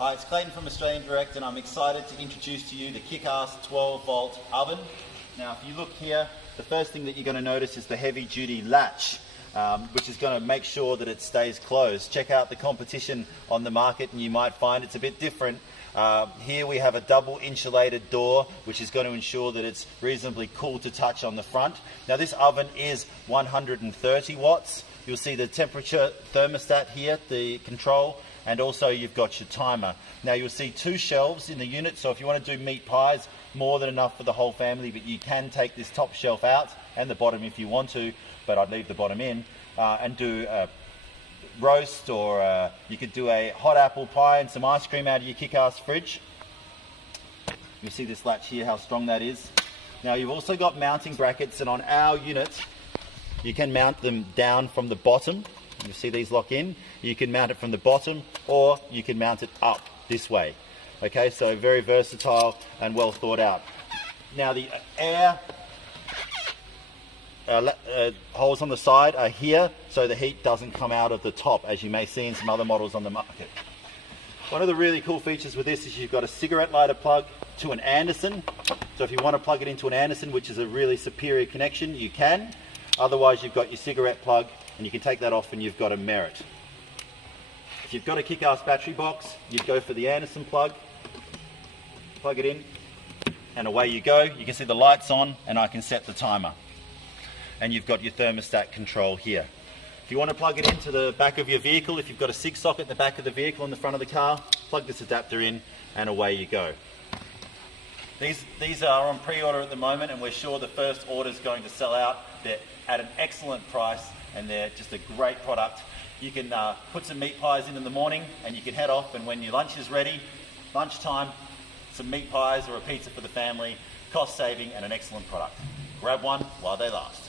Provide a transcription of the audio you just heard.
Hi, it's Clayton from Australian Direct, and I'm excited to introduce to you the KickAss 12V oven. Now, if you look here, the first thing that you're going to notice is the heavy-duty latch, which is going to make sure that it stays closed. Check out the competition on the market, and you might find it's a bit different. Here we have a double insulated door, which is going to ensure that it's reasonably cool to touch on the front. Now, this oven is 130 watts. You'll see the temperature thermostat here, the control, and also you've got your timer. Now, you'll see two shelves in the unit, so if you want to do meat pies, more than enough for the whole family, but you can take this top shelf out and the bottom if you want to, but I'd leave the bottom in, and do a roast, or you could do a hot apple pie and some ice cream out of your KickAss fridge. You'll see this latch here, how strong that is. Now, you've also got mounting brackets, and on our unit, you can mount them down from the bottom. You see these lock in. You can mount it from the bottom, or you can mount it up this way. Okay, so very versatile and well thought out. Now, the air holes on the side are here, so the heat doesn't come out of the top, as you may see in some other models on the market. One of the really cool features with this is you've got a cigarette lighter plug to an Anderson. So if you want to plug it into an Anderson, which is a really superior connection, you can. Otherwise, you've got your cigarette plug, and you can take that off and you've got a Merit. If you've got a KickAss battery box, you'd go for the Anderson plug, plug it in, and away you go. You can see the lights on, and I can set the timer. And you've got your thermostat control here. If you want to plug it into the back of your vehicle, if you've got a SIG socket in the back of the vehicle in the front of the car, plug this adapter in, and away you go. These are on pre-order at the moment, and we're sure the first order is going to sell out. They're at an excellent price, and they're just a great product. You can put some meat pies in the morning, and you can head off, and when your lunch is ready, lunchtime, some meat pies or a pizza for the family, cost saving and an excellent product. Grab one while they last.